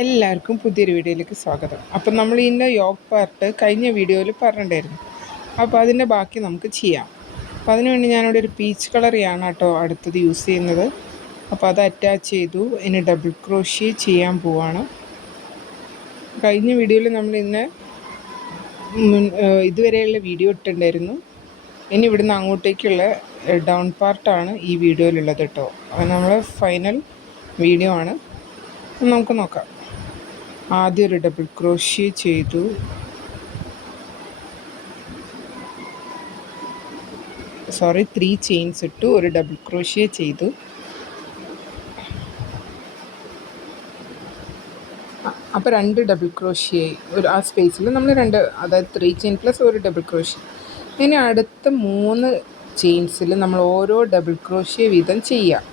എല്ലാവർക്കും പുതിയൊരു വീഡിയോയിലേക്ക് സ്വാഗതം. അപ്പം നമ്മൾ ഇതിൻ്റെ യോഗ് പാർട്ട് കഴിഞ്ഞ വീഡിയോയിൽ പറഞ്ഞിട്ടുണ്ടായിരുന്നു. അപ്പോൾ അതിൻ്റെ ബാക്കി നമുക്ക് ചെയ്യാം. അപ്പോൾ അതിനുവേണ്ടി ഞാനിവിടെ ഒരു പീച്ച് കളറിയാണ് കേട്ടോ അടുത്തത് യൂസ് ചെയ്യുന്നത്. അപ്പോൾ അത് അറ്റാച്ച് ചെയ്തു. ഇനി ഡബിൾ ക്രോഷ്യ ചെയ്യാൻ പോവാണ്. കഴിഞ്ഞ വീഡിയോയിൽ നമ്മൾ ഇന്ന് ഇതുവരെയുള്ള വീഡിയോ ഇട്ടിട്ടുണ്ടായിരുന്നു. ഇനി ഇവിടുന്ന് അങ്ങോട്ടേക്കുള്ള ഡൗൺ പാർട്ടാണ് ഈ വീഡിയോയിലുള്ളത് കേട്ടോ. അത് നമ്മളെ ഫൈനൽ വീഡിയോ ആണ്. നമുക്ക് നോക്കാം. ആദ്യം ഒരു ഡബിൾ ക്രോഷ്യ ചെയ്തു. സോറി 3 ചെയിൻസ് ഇട്ടു, ഒരു ഡബിൾ ക്രോഷ്യ ചെയ്തു. അപ്പോൾ 2 ഡബിൾ ക്രോഷ്യ ഒരു ആ സ്പേസിൽ നമ്മൾ 2, അതായത് 3 ചെയിൻ പ്ലസ് ഒരു ഡബിൾ ക്രോഷ്യ. ഇനി അടുത്ത 3 ചെയിൻസിൽ നമ്മൾ ഓരോ ഡബിൾ ക്രോഷ്യ വീതം ചെയ്യുക.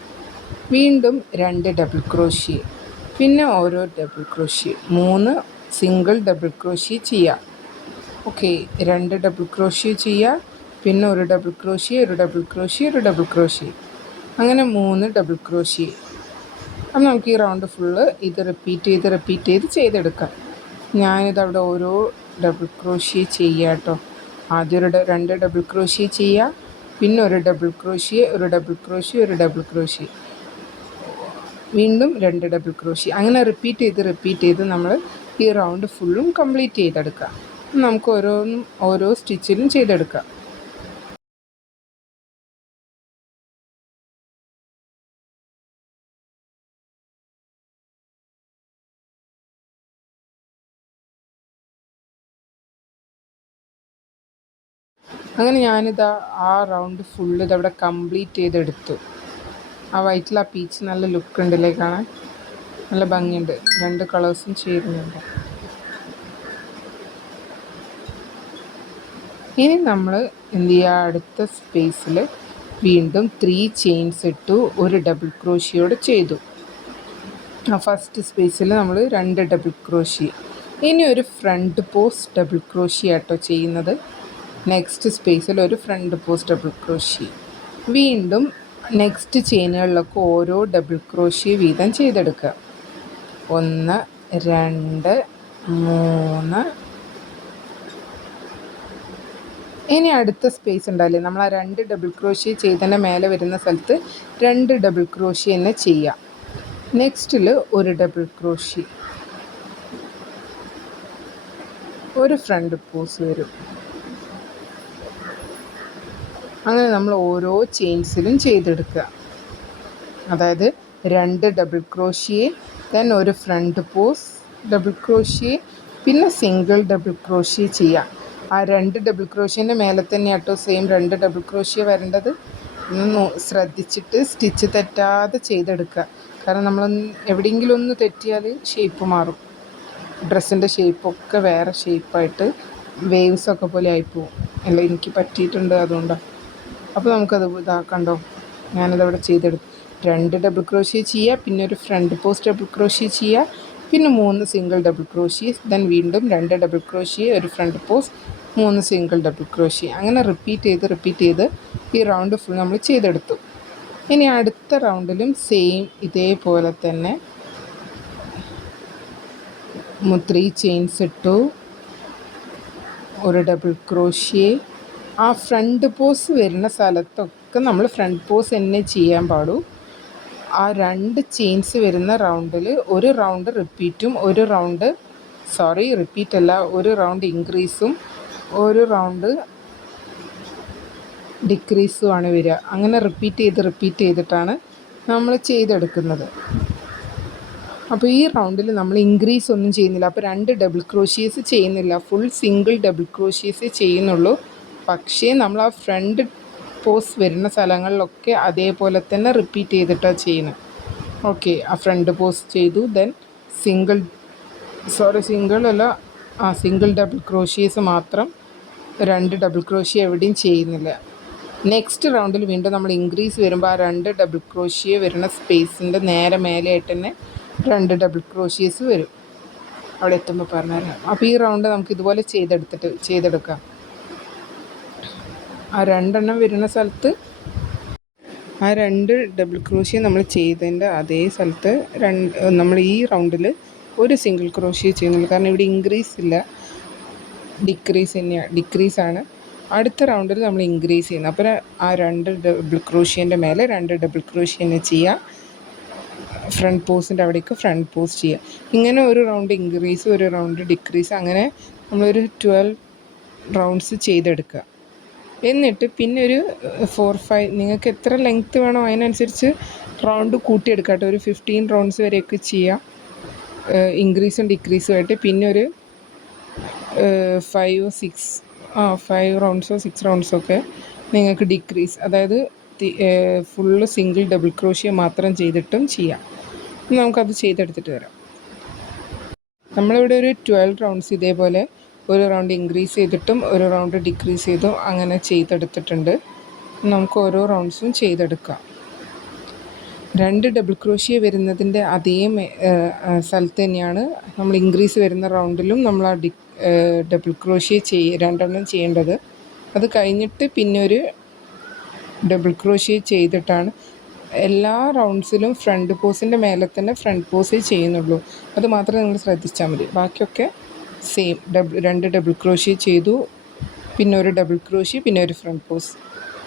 വീണ്ടും 2 ഡബിൾ ക്രോഷ്യ, പിന്നെ ഓരോ double crochet, 3 single double crochet ചെയ്യുക. ഓക്കെ, 2 ഡബിൾ ക്രോഷ്യ ചെയ്യുക, പിന്നെ ഒരു ഡബിൾ ക്രോഷ്യ, ഒരു ഡബിൾ ക്രോഷ്യ, ഒരു ഡബിൾ ക്രോഷ്യ, അങ്ങനെ 3 ഡബിൾ ക്രോഷ്യ. അപ്പം നമുക്ക് ഈ റൗണ്ട് ഫുള്ള് ഇത് റിപ്പീറ്റ് ചെയ്ത് ചെയ്തെടുക്കാം. ഞാനിതവിടെ ഓരോ ഡബിൾ ക്രോഷ്യ ചെയ്യുക കേട്ടോ. ആദ്യം 2 ഡബിൾ ക്രോഷ്യ ചെയ്യുക, പിന്നെ ഒരു ഡബിൾ ക്രോഷ്യ, ഒരു ഡബിൾ ക്രോഷ്യ, ഒരു ഡബിൾ ക്രോഷ്യ, വീണ്ടും 2 ഡബിൾ ക്രോഷ്യ, അങ്ങനെ റിപ്പീറ്റ് ചെയ്ത് നമ്മൾ ഈ റൗണ്ട് ഫുള്ളും കംപ്ലീറ്റ് ചെയ്തെടുക്കാം. നമുക്ക് ഓരോ സ്റ്റിച്ചിലും ചെയ്തെടുക്കാം. അങ്ങനെ ഞാനിതാ ആ റൗണ്ട് ഫുള്ള് ഇതവിടെ കംപ്ലീറ്റ് ചെയ്തെടുത്തു. ആ വൈറ്റിൽ ആ പീച്ച് നല്ല ലുക്ക് ഉണ്ടല്ലേ കാണാൻ, നല്ല ഭംഗിയുണ്ട്. 2 കളേഴ്സും ചേരുന്നുണ്ട്. ഇനി നമ്മൾ എന്ത് ചെയ്യുക, അടുത്ത സ്പേസിൽ വീണ്ടും 3 ചെയിൻസ് ഇട്ടു, ഒരു ഡബിൾ ക്രോഷ്യോട് ചെയ്തു. ആ ഫസ്റ്റ് സ്പേസിൽ നമ്മൾ 2 ഡബിൾ ക്രോഷ്യ. ഇനി ഒരു ഫ്രണ്ട് പോസ്റ്റ് ഡബിൾ ക്രോഷ്യ ആട്ടോ ചെയ്യുന്നത്. നെക്സ്റ്റ് സ്പേസിൽ ഒരു ഫ്രണ്ട് പോസ്റ്റ് ഡബിൾ ക്രോഷ്യ. വീണ്ടും നെക്സ്റ്റ് ചെയിനുകളിലൊക്കെ ഓരോ ഡബിൾ ക്രോഷ്യ വീതം ചെയ്തെടുക്കുക. 1 2 3. ഇനി അടുത്ത സ്പേസ് ഉണ്ടാവില്ലേ, നമ്മൾ ആ 2 ഡബിൾ ക്രോഷ്യ ചെയ്തതിൻ്റെ മേലെ വരുന്ന സ്ഥലത്ത് 2 ഡബിൾ ക്രോഷ്യ തന്നെ ചെയ്യാം. നെക്സ്റ്റിൽ ഒരു ഡബിൾ ക്രോഷ്യ, ഒരു ഫ്രണ്ട് പോസ് വരും. അങ്ങനെ നമ്മൾ ഓരോ ചെയിൻസിലും ചെയ്തെടുക്കുക. അതായത് 2 ഡബിൾ ക്രോഷ്യ, ദെൻ ഒരു ഫ്രണ്ട് പോസ് ഡബിൾ ക്രോഷ്യ, പിന്നെ സിംഗിൾ ഡബിൾ ക്രോഷ്യ ചെയ്യാം. ആ 2 ഡബിൾ ക്രോഷ്യേൻ്റെ മേലെ തന്നെ ആട്ടോ സെയിം 2 ഡബിൾ ക്രോഷ്യ വരേണ്ടത്. ഒന്ന് ശ്രദ്ധിച്ചിട്ട് സ്റ്റിച്ച് തെറ്റാതെ ചെയ്തെടുക്കുക. കാരണം നമ്മൾ എവിടെയെങ്കിലും ഒന്ന് തെറ്റിയാൽ ഷേപ്പ് മാറും. ഡ്രസ്സിൻ്റെ ഷേപ്പൊക്കെ വേറെ ഷേപ്പായിട്ട് വേവ്സൊക്കെ പോലെ ആയിപ്പോവും. അല്ല, എനിക്ക് പറ്റിയിട്ടുണ്ട്, അതുകൊണ്ടാണ്. അപ്പോൾ നമുക്കത് ഇതാക്കണ്ടോ, ഞാനതവിടെ ചെയ്തെടുത്തു. 2 ഡബിൾ ക്രോഷ്യ ചെയ്യുക, പിന്നെ ഒരു ഫ്രണ്ട് പോസ്റ്റ് ഡബിൾ ക്രോഷ്യ ചെയ്യുക, പിന്നെ 3 സിംഗിൾ ഡബിൾ ക്രോഷ്യ, ദെൻ വീണ്ടും 2 ഡബിൾ ക്രോഷ്യ, ഒരു front post, 3 single double crochet, അങ്ങനെ റിപ്പീറ്റ് ചെയ്ത് ഈ റൗണ്ട് ഫുൾ നമ്മൾ ചെയ്തെടുത്തു. ഇനി അടുത്ത റൗണ്ടിലും സെയിം ഇതേപോലെ തന്നെ 3 ചെയിൻസ് ഇട്ടു, ഒരു ഡബിൾ ക്രോഷ്യ. ആ ഫ്രണ്ട് പോസ് വരുന്ന സ്ഥലത്തൊക്കെ നമ്മൾ ഫ്രണ്ട് പോസ് തന്നെ ചെയ്യാൻ പാടൂ. ആ 2 ചെയിൻസ് വരുന്ന റൗണ്ടിൽ ഒരു റൗണ്ട് റിപ്പീറ്റും, ഒരു റൗണ്ട് ഇൻക്രീസും, ഒരു റൗണ്ട് ഡിക്രീസുമാണ് വരിക. അങ്ങനെ റിപ്പീറ്റ് ചെയ്തിട്ടാണ് നമ്മൾ ചെയ്തെടുക്കുന്നത്. അപ്പോൾ ഈ റൗണ്ടിൽ നമ്മൾ ഇൻക്രീസ് ഒന്നും ചെയ്യുന്നില്ല. അപ്പോൾ 2 ഡബിൾ ക്രോഷ്യേസ് ചെയ്യുന്നില്ല, ഫുൾ സിംഗിൾ ഡബിൾ ക്രോഷ്യേസ് ചെയ്യുന്നുള്ളൂ. പക്ഷേ നമ്മൾ ആ ഫ്രണ്ട് പോസ് വരുന്ന സ്ഥലങ്ങളിലൊക്കെ അതേപോലെ തന്നെ റിപ്പീറ്റ് ചെയ്തിട്ടാണ് ചെയ്യുന്നത്. ഓക്കെ, ആ ഫ്രണ്ട് പോസ് ചെയ്തു, ദെൻ സിംഗിൾ ഡബിൾ ക്രോഷ്യേസ് മാത്രം, 2 ഡബിൾ ക്രോഷ്യ എവിടെയും ചെയ്യുന്നില്ല. നെക്സ്റ്റ് റൗണ്ടിൽ വീണ്ടും നമ്മൾ ഇൻക്രീസ് വരുമ്പോൾ ആ 2 ഡബിൾ ക്രോഷ്യ വരുന്ന സ്പേസിൻ്റെ നേരെ മേലെയായിട്ട് തന്നെ 2 ഡബിൾ ക്രോഷ്യേസ് വരും. അവിടെ എത്തുമ്പോൾ പറഞ്ഞുതരാം. അപ്പോൾ ഈ റൗണ്ട് നമുക്ക് ഇതുപോലെ ചെയ്തെടുക്കാം. ആ 2 എണ്ണം വരുന്ന സ്ഥലത്ത് ആ 2 ഡബിൾ ക്രോഷ്യ നമ്മൾ ചെയ്തതിൻ്റെ അതേ സ്ഥലത്ത് നമ്മൾ ഈ റൗണ്ടിൽ ഒരു സിംഗിൾ ക്രോഷ്യ ചെയ്യുന്നുള്ളൂ, കാരണം ഇവിടെ ഇൻക്രീസ് ഇല്ല, ഡിക്രീസ് തന്നെയാണ്, ഡിക്രീസാണ്. അടുത്ത റൗണ്ടിൽ നമ്മൾ ഇൻക്രീസ് ചെയ്യുന്നത്. അപ്പോൾ ആ 2 ഡബിൾ ക്രോഷ്യേൻ്റെ മേലെ 2 ഡബിൾ ക്രോഷ്യ തന്നെ ചെയ്യുക. ഫ്രണ്ട് പോസിൻ്റെ അവിടേക്ക് ഫ്രണ്ട് പോസ് ചെയ്യുക. ഇങ്ങനെ ഒരു റൗണ്ട് ഇൻക്രീസ്, ഒരു റൗണ്ട് ഡിക്രീസ്, അങ്ങനെ നമ്മളൊരു 12 റൗണ്ട്സ് ചെയ്തെടുക്കുക. എന്നിട്ട് പിന്നെ ഒരു 4-5 നിങ്ങൾക്ക് എത്ര ലെങ്ത്ത് വേണോ അതിനനുസരിച്ച് റൗണ്ട് കൂട്ടിയെടുക്കുക കേട്ടോ. ഒരു 15 റൗണ്ട്സ് വരെയൊക്കെ ചെയ്യാം, ഇൻക്രീസും ഡിക്രീസും ആയിട്ട്. പിന്നെ ഒരു 5 റൗണ്ട്സോ 6 റൗണ്ട്സോ ഒക്കെ നിങ്ങൾക്ക് ഡിക്രീസ്, അതായത് ഫുള്ള് സിംഗിൾ ഡബിൾ ക്രോഷ്യ മാത്രം ചെയ്തിട്ടും ചെയ്യാം. നമുക്കത് ചെയ്തെടുത്തിട്ട് വരാം. നമ്മളിവിടെ ഒരു 12 റൗണ്ട്സ് ഇതേപോലെ ഒരു റൗണ്ട് ഇൻക്രീസ് ചെയ്തിട്ടും ഒരു റൗണ്ട് ഡിക്രീസ് ചെയ്തും അങ്ങനെ ചെയ്തെടുത്തിട്ടുണ്ട്. നമുക്ക് ഓരോ റൗണ്ട്സും ചെയ്തെടുക്കാം. 2 ഡബിൾ ക്രോഷ്യ വരുന്നതിൻ്റെ അതേ സ്ഥലത്ത് തന്നെയാണ് നമ്മൾ ഇൻക്രീസ് വരുന്ന റൗണ്ടിലും നമ്മൾ ആ ഡബിൾ ക്രോഷ്യ 2 ചെയ്യേണ്ടത്. അത് കഴിഞ്ഞിട്ട് പിന്നെ ഒരു ഡബിൾ ക്രോഷ്യ ചെയ്തിട്ടാണ് എല്ലാ റൗണ്ട്സിലും ഫ്രണ്ട് പോസിൻ്റെ മേലെ തന്നെ ഫ്രണ്ട് പോസേ ചെയ്യുന്നുള്ളൂ. അത് മാത്രമേ നിങ്ങൾ ശ്രദ്ധിച്ചാൽ മതി. ബാക്കിയൊക്കെ സെയിം 2 ഡബിൾ ക്രോഷ്യ ചെയ്തു, പിന്നെ ഒരു ഡബിൾ ക്രോഷ്യ, പിന്നെ ഒരു ഫ്രണ്ട് പോസ്.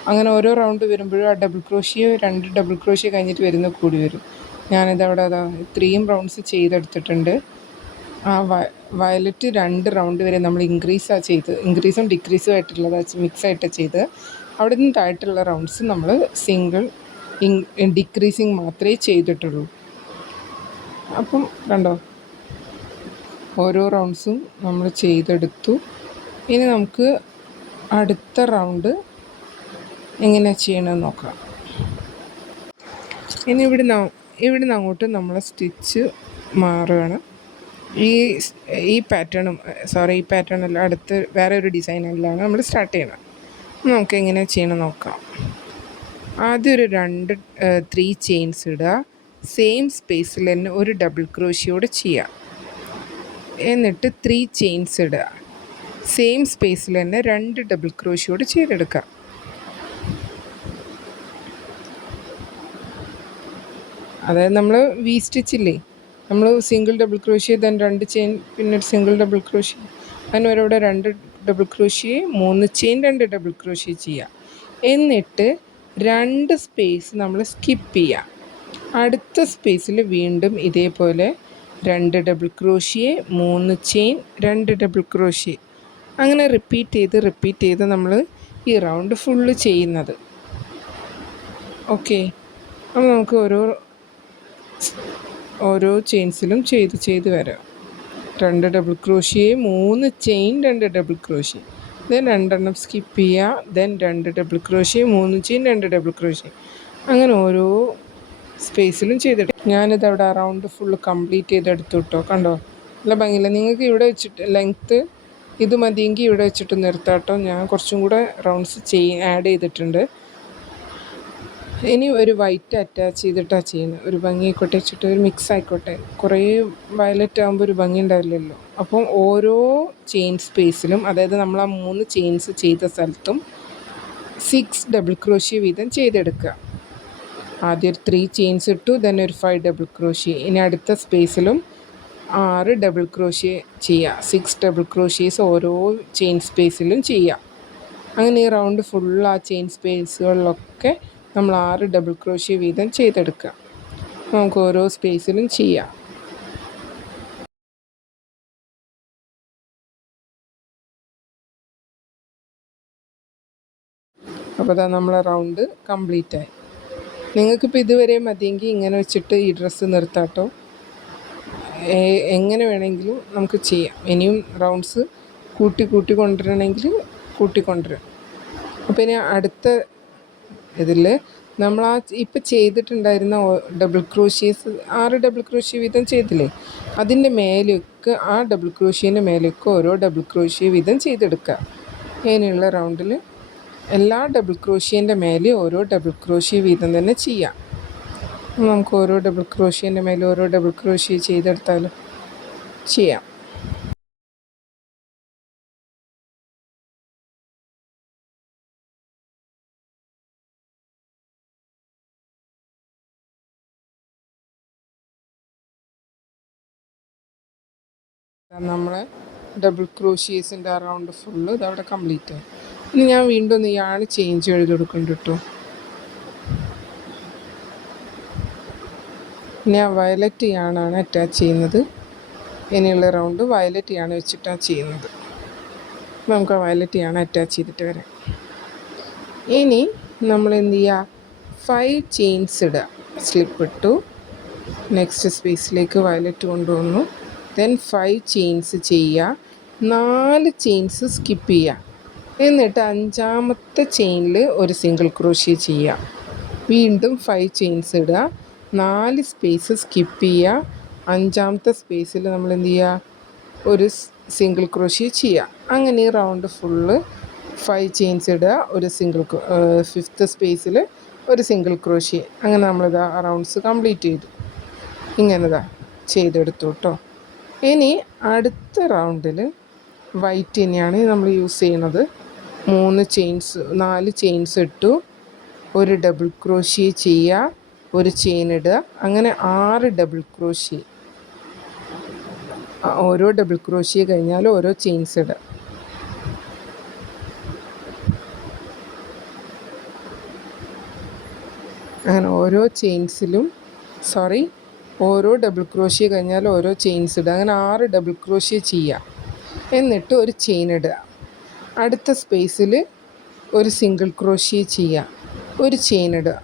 അങ്ങനെ ഓരോ റൗണ്ട് വരുമ്പോഴും ആ ഡബിൾ ക്രോഷ്യ 2 ഡബിൾ ക്രോഷ്യ കഴിഞ്ഞിട്ട് വരുന്ന കൂടി വരും. ഞാനിതവിടെ 3 റൗണ്ട്സ് ചെയ്തെടുത്തിട്ടുണ്ട്. ആ വയലറ്റ് 2 റൗണ്ട് വരെ നമ്മൾ ഇൻക്രീസാണ് ചെയ്ത്, ഇൻക്രീസും ഡിക്രീസും ആയിട്ടുള്ളത് മിക്സായിട്ട് ചെയ്ത്. അവിടെ നിന്ന് താഴെയുള്ള റൗണ്ട്സ് നമ്മൾ സിംഗിൾ ഡിക്രീസിങ് മാത്രമേ ചെയ്തിട്ടുള്ളൂ. അപ്പം കണ്ടോ, ഓരോ റൗണ്ട്സും നമ്മൾ ചെയ്തെടുത്തു. ഇനി നമുക്ക് അടുത്ത റൗണ്ട് എങ്ങനെ ചെയ്യണമെന്ന് നോക്കാം. ഇനി ഇവിടുന്ന് അങ്ങോട്ട് നമ്മൾ സ്റ്റിച്ച് മാറുകയാണ്. ഈ പാറ്റേണും ഈ പാറ്റേണല്ല, അടുത്ത് വേറെ ഒരു ഡിസൈനിലാണ് നമ്മൾ സ്റ്റാർട്ട് ചെയ്യണം. നമുക്ക് എങ്ങനെ ചെയ്യണം നോക്കാം. ആദ്യം ഒരു 3 ചെയിൻസ് ഇടുക. സെയിം സ്പേസിൽ തന്നെ ഒരു ഡബിൾ ക്രോഷ്യോട് ചെയ്യുക. എന്നിട്ട് 3 ചെയിൻസ് ഇടുക. സെയിം സ്പേസിൽ തന്നെ 2 ഡബിൾ ക്രോഷ്യോട് ചെയ്തെടുക്കുക. അതായത് നമ്മൾ വി സ്റ്റിച്ചില്ലേ, നമ്മൾ single double crochet, then 2 chain, പിന്നെ ഒരു സിംഗിൾ ഡബിൾ ക്രോഷ്യ, അങ്ങനെ ഒരവിടെ 2 double crochet, 3 chain, 2 double crochet ചെയ്യുക. എന്നിട്ട് 2 സ്പേസ് നമ്മൾ സ്കിപ്പ് ചെയ്യുക. അടുത്ത സ്പേസിൽ വീണ്ടും ഇതേപോലെ 2 double crochet, 3 chain, 2 double crochet, അങ്ങനെ റിപ്പീറ്റ് ചെയ്ത് നമ്മൾ ഈ റൗണ്ട് ഫുള്ള് ചെയ്യുന്നത്. ഓക്കെ, അപ്പോൾ നമുക്ക് ഓരോ ചെയിൻസിലും ചെയ്ത് വരാം. 2 double crochet, 3 chain, 2 double crochet, then 2 skip ചെയ്യുക, then 2 double crochet, 3 chain, 2 double crochet, അങ്ങനെ ഓരോ സ്പേസിലും ചെയ്തിട്ട് ഞാനിതവിടെ ആ റൗണ്ട് ഫുള്ള് കംപ്ലീറ്റ് ചെയ്തെടുത്തു കേട്ടോ. കണ്ടോ, നല്ല ഭംഗിയില്ല. നിങ്ങൾക്ക് ഇവിടെ വെച്ചിട്ട് ലെങ്ത്ത് ഇത് മതിയെങ്കിൽ ഇവിടെ വെച്ചിട്ട് നിർത്താം കേട്ടോ. ഞാൻ കുറച്ചും കൂടെ റൗണ്ട്സ് ആഡ് ചെയ്തിട്ടുണ്ട്. ഇനി ഒരു വൈറ്റ് അറ്റാച്ച് ചെയ്തിട്ടാണ് ചെയ്യുന്നത്. ഒരു ഭംഗി ആയിക്കോട്ടെ വെച്ചിട്ട്, ഒരു മിക്സ് ആയിക്കോട്ടെ. കുറേ വയലറ്റ് ആകുമ്പോൾ ഒരു ഭംഗി ഉണ്ടാവില്ലല്ലോ. അപ്പം ഓരോ ചെയിൻ സ്പേസിലും, അതായത് നമ്മൾ ആ 3 ചെയിൻസ് ചെയ്ത സ്ഥലത്തും 6 ഡബിൾ ക്രോഷ്യ വീതം ചെയ്തെടുക്കുക. ആദ്യം ഒരു 3 ചെയിൻസ് ഇട്ടു, ദെൻ ഒരു 5 ഡബിൾ ക്രോഷ്യ. ഇനി അടുത്ത സ്പേസിലും 6 ഡബിൾ ക്രോഷ്യ ചെയ്യുക. 6 ഡബിൾ ക്രോഷ്യേസ് ഓരോ ചെയിൻ സ്പേസിലും ചെയ്യുക. അങ്ങനെ ഈ റൗണ്ട് ഫുൾ ആ ചെയിൻ സ്പേസുകളിലൊക്കെ നമ്മൾ 6 ഡബിൾ ക്രോഷ്യ വീതം ചെയ്തെടുക്കുക. നമുക്ക് ഓരോ സ്പേസിലും ചെയ്യാം. അപ്പോൾ അതാ നമ്മളെ റൗണ്ട് കംപ്ലീറ്റ് ആയി. നിങ്ങൾക്കിപ്പോൾ ഇതുവരെ മതിയെങ്കിൽ ഇങ്ങനെ വെച്ചിട്ട് ഈ ഡ്രസ്സ് നിർത്താട്ടോ. എങ്ങനെ വേണമെങ്കിലും നമുക്ക് ചെയ്യാം. ഇനിയും റൗണ്ട്സ് കൂട്ടി കൊണ്ടുവരണമെങ്കിൽ കൂട്ടിക്കൊണ്ടുവരാം. അപ്പോൾ ഇനി അടുത്ത ഇതിൽ നമ്മൾ ആ ഇപ്പം ചെയ്തിട്ടുണ്ടായിരുന്ന ഡബിൾ ക്രോഷ്യേസ് 6 ഡബിൾ ക്രോഷ്യ വീതം ചെയ്തില്ലേ, അതിൻ്റെ മേലേക്ക് ആ ഡബിൾ ക്രോഷ്യേൻ്റെ മേലേക്ക് ഓരോ ഡബിൾ ക്രോഷ്യ വീതം ചെയ്തെടുക്കുക. ഇനിയുള്ള റൗണ്ടിൽ എല്ലാ ഡബിൾ ക്രോഷ്യേൻ്റെ മേലെ ഓരോ ഡബിൾ ക്രോഷ്യ വീതം തന്നെ ചെയ്യാം. നമുക്ക് ഓരോ ഡബിൾ ക്രോഷ്യേൻ്റെ മേലെ ഓരോ ഡബിൾ ക്രോഷ്യ ചെയ്തെടുത്താലും ചെയ്യാം. നമ്മൾ ഡബിൾ ക്രോഷ്യേസിൻ്റെ ആ റൗണ്ട് ഫുള്ള് ഇതവിടെ കംപ്ലീറ്റ് ആയി. ഇനി ഞാൻ വീണ്ടും ഒന്ന് ഇയാൾ ചേഞ്ച് എഴുതി കൊടുക്കുന്നുണ്ട് കേട്ടോ. ഇനി ആ വയലറ്റ് യാണാണ് അറ്റാച്ച് ചെയ്യുന്നത്. ഇനിയുള്ള റൗണ്ട് വയലറ്റ് യാണ് വെച്ചിട്ടാണ് ചെയ്യുന്നത്. നമുക്ക് ആ വയലറ്റ് യാണ് അറ്റാച്ച് ചെയ്തിട്ട് വരാം. ഇനി നമ്മൾ എന്ത് ചെയ്യുക, 5 ചെയിൻസ് ഇടുക. സ്ലിപ്പ് ഇട്ടു, നെക്സ്റ്റ് സ്പേസിലേക്ക് വയലറ്റ് കൊണ്ടുവന്നു, ദെൻ 5 ചെയിൻസ് ചെയ്യുക. 4 ചെയിൻസ് സ്കിപ്പ് ചെയ്യുക. എന്നിട്ട് 5ാമത്തെ ചെയിനിൽ ഒരു സിംഗിൾ ക്രോഷ്യ ചെയ്യുക. വീണ്ടും 5 ചെയിൻസ് ഇടുക, 4 സ്പേസ് സ്കിപ്പ് ചെയ്യുക. 5ാമത്തെ സ്പേസിൽ നമ്മൾ എന്ത് ചെയ്യുക, ഒരു സിംഗിൾ ക്രോഷ്യ ചെയ്യുക. അങ്ങനെ ഈ റൗണ്ട് ഫുള്ള് 5 ചെയിൻസ് ഇടുക, ഒരു സിംഗിൾ 5th സ്പേസിൽ ഒരു സിംഗിൾ ക്രോഷ്യ. അങ്ങനെ നമ്മളിതാ റൗണ്ട്സ് കംപ്ലീറ്റ് ചെയ്തു. ഇങ്ങനെതാ ചെയ്തെടുത്തു കേട്ടോ. ഇനി അടുത്ത റൗണ്ടിൽ വൈറ്റ് തന്നെയാണ് നമ്മൾ യൂസ് ചെയ്യണത്. 4 ചെയിൻസ് ഇട്ടു, ഒരു ഡബിൾ ക്രോഷ്യ ചെയ്യുക, ഒരു ചെയിൻ ഇടുക. അങ്ങനെ 6 ഡബിൾ ക്രോഷ്യ. ഓരോ ഡബിൾ ക്രോഷ്യ കഴിഞ്ഞാൽ ഓരോ ചെയിൻസ് ഇടുക. അങ്ങനെ ഓരോ ഡബിൾ ക്രോഷ്യ കഴിഞ്ഞാൽ ഓരോ ചെയിൻസ് ഇടുക. അങ്ങനെ 6 ഡബിൾ ക്രോഷ്യ ചെയ്യുക. എന്നിട്ട് ഒരു ചെയിൻ ഇടുക. അടുത്ത സ്പേസിൽ ഒരു സിംഗിൾ ക്രോഷ്യ ചെയ്യുക, ഒരു ചെയിൻ ഇടുക.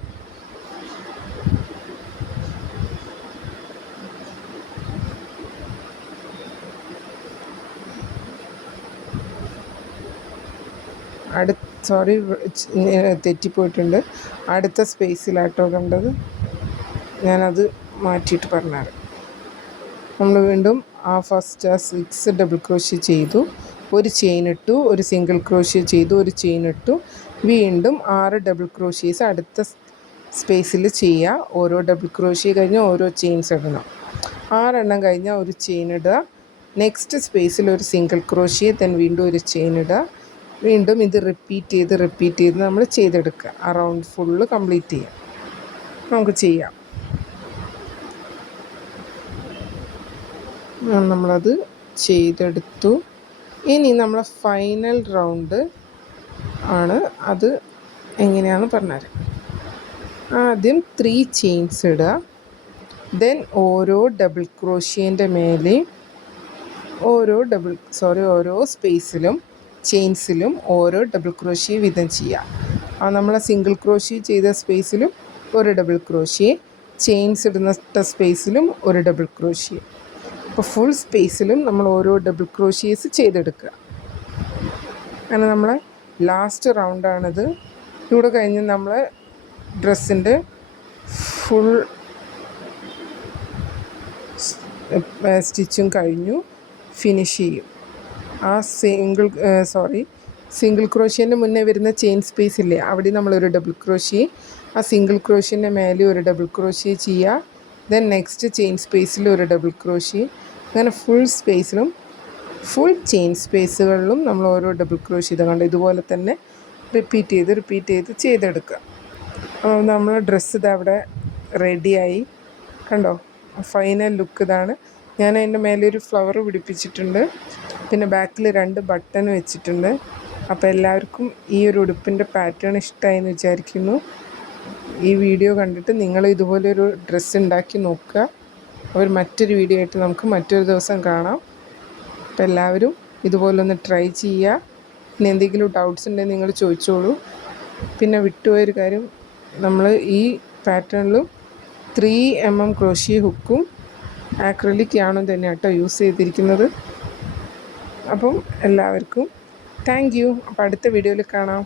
തെറ്റിപ്പോയിട്ടുണ്ട്. അടുത്ത സ്പേസിലാട്ടോ കണ്ടത്, ഞാനത് മാറ്റിയിട്ട് പറഞ്ഞുതരാം. നമ്മൾ വീണ്ടും ആ ഫസ്റ്റ് 6 ഡബിൾ ക്രോഷ്യ ചെയ്തു, ഒരു ചെയിൻ ഇട്ടു, ഒരു സിംഗിൾ ക്രോഷ്യ ചെയ്തു, ഒരു ചെയിൻ ഇട്ടു. വീണ്ടും 6 ഡബിൾ ക്രോഷ്യേസ് അടുത്ത സ്പേസിൽ ചെയ്യുക. ഓരോ ഡബിൾ ക്രോഷ്യ കഴിഞ്ഞ് ഓരോ ചെയിൻസ് ഇടണം. 6 എണ്ണം കഴിഞ്ഞാൽ ഒരു ചെയിൻ ഇടുക. നെക്സ്റ്റ് സ്പേസിൽ ഒരു സിംഗിൾ ക്രോഷ്യ, ദെൻ വീണ്ടും ഒരു ചെയിൻ ഇടുക. വീണ്ടും ഇത് റിപ്പീറ്റ് ചെയ്ത് നമ്മൾ ചെയ്തെടുക്കുക. ആ റൗണ്ട് ഫുള്ള് കംപ്ലീറ്റ് ചെയ്യാം. നമുക്ക് ചെയ്യാം. നമ്മളത് ചെയ്തെടുത്തു. ഇനി നമ്മളെ ഫൈനൽ റൗണ്ട് ആണ്. അത് എങ്ങനെയാണെന്ന് പറഞ്ഞുതരാം. ആദ്യം 3 ചെയിൻസ് ഇടുക. ദെൻ ഓരോ ഡബിൾ ക്രോഷ്യേൻ്റെ മേലെ ഓരോ സ്പേസിലും ചെയിൻസിലും ഓരോ ഡബിൾ ക്രോഷ്യ വീതം ചെയ്യുക. നമ്മളെ സിംഗിൾ ക്രോഷ്യ ചെയ്ത സ്പേസിലും ഒരു ഡബിൾ ക്രോഷ്യ, ചെയിൻസ് ഇടുന്ന സ്പേസിലും ഒരു ഡബിൾ ക്രോഷ്യ. അപ്പോൾ ഫുൾ സ്പേസിലും നമ്മൾ ഓരോ ഡബിൾ ക്രോഷ്യേസ് ചെയ്തെടുക്കുക. അങ്ങനെ നമ്മളെ ലാസ്റ്റ് റൗണ്ടാണിത്. ഇവിടെ കഴിഞ്ഞ് നമ്മളെ ഡ്രസ്സിൻ്റെ ഫുൾ സ്റ്റിച്ചും കഴിഞ്ഞു, ഫിനിഷ് ചെയ്യും. ആ സിംഗിൾ ക്രോഷ്യേൻ്റെ മുന്നേ വരുന്ന ചെയിൻ സ്പേസ് ഇല്ലേ, അവിടെ നമ്മളൊരു ഡബിൾ ക്രോഷ്യ, ആ സിംഗിൾ ക്രോഷ്യേൻ്റെ മേലെ ഒരു ഡബിൾ ക്രോഷ്യ ചെയ്യുക. ദെൻ നെക്സ്റ്റ് ചെയിൻ സ്പേസിൽ ഒരു ഡബിൾ ക്രോഷ്യ. അങ്ങനെ ഫുൾ സ്പേസിലും ഫുൾ ചെയിൻ സ്പേസുകളിലും നമ്മൾ ഓരോ ഡബിൾ ക്രോഷ്യ കണ്ട് ഇതുപോലെ തന്നെ റിപ്പീറ്റ് ചെയ്ത് ചെയ്തെടുക്കുക. നമ്മൾ ഡ്രസ്സ് ഇതവിടെ റെഡിയായി. കണ്ടോ, ഫൈനൽ ലുക്ക് ഇതാണ്. ഞാൻ അതിൻ്റെ മേലെ ഒരു ഫ്ലവർ പിടിപ്പിച്ചിട്ടുണ്ട്. പിന്നെ ബാക്കിൽ 2 ബട്ടൺ വെച്ചിട്ടുണ്ട്. അപ്പോൾ എല്ലാവർക്കും ഈ ഒരു ഉടുപ്പിൻ്റെ പാറ്റേൺ ഇഷ്ടമായി എന്ന് വിചാരിക്കുന്നു. ഈ വീഡിയോ കണ്ടിട്ട് നിങ്ങൾ ഇതുപോലൊരു ഡ്രസ്സ് ഉണ്ടാക്കി നോക്കുക. മറ്റൊരു വീഡിയോ ആയിട്ട് നമുക്ക് മറ്റൊരു ദിവസം കാണാം. അപ്പോൾ എല്ലാവരും ഇതുപോലൊന്ന് ട്രൈ ചെയ്യുക. ഇനി എന്തെങ്കിലും ഡൗട്ട്സ് ഉണ്ടെങ്കിൽ നിങ്ങൾ ചോദിച്ചോളൂ. പിന്നെ വിട്ടുപോയൊരു കാര്യം, നമ്മൾ ഈ പാറ്റേണിലും 3mm ക്രോഷ്യ ഹുക്കും ആക്രിലിക് യാണും തന്നെയാണ് കേട്ടോ യൂസ് ചെയ്തിരിക്കുന്നത്. അപ്പം എല്ലാവർക്കും താങ്ക് യു. അപ്പോൾ അടുത്ത വീഡിയോയിൽ കാണാം.